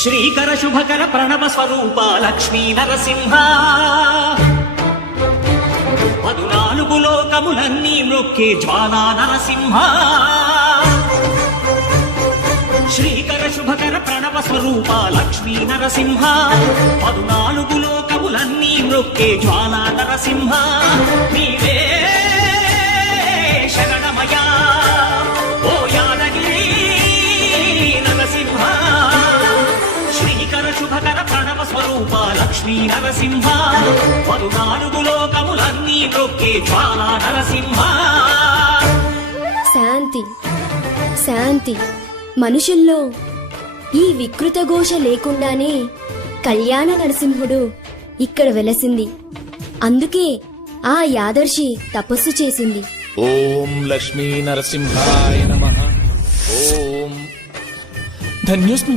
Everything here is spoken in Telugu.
శ్రీకర శుభకర ప్రణవ స్వరూప లక్ష్మీ నరసింహ 14 లోకములన్నీ మ్రొక్కే జ్వాలా నరసింహ శ్రీకర శుభకర ప్రణవ స్వరూప లక్ష్మీ నరసింహ 14 లోకములన్నీ మ్రొక్కే జ్వాలా నరసింహ నీవే శరణమయా ఓ యాదగిరి నరసింహ శ్రీకర శుభకర ప్రణవ స్వరూప లక్ష్మీ నరసింహ 14 లోకములన్నీ మ్రొక్కే జ్వాలా నరసింహ. శాంతి శాంతి. మనుషుల్లో ఈ వికృత ఘోష లేకుండానే కళ్యాణ నరసింహుడు ఇక్కడ వెలసింది. అందుకే ఆ యాదర్శి తపస్సు చేసింది. ఓం లక్ష్మీ నరసింహాయ నమః. ఓం ధన్యోస్మి.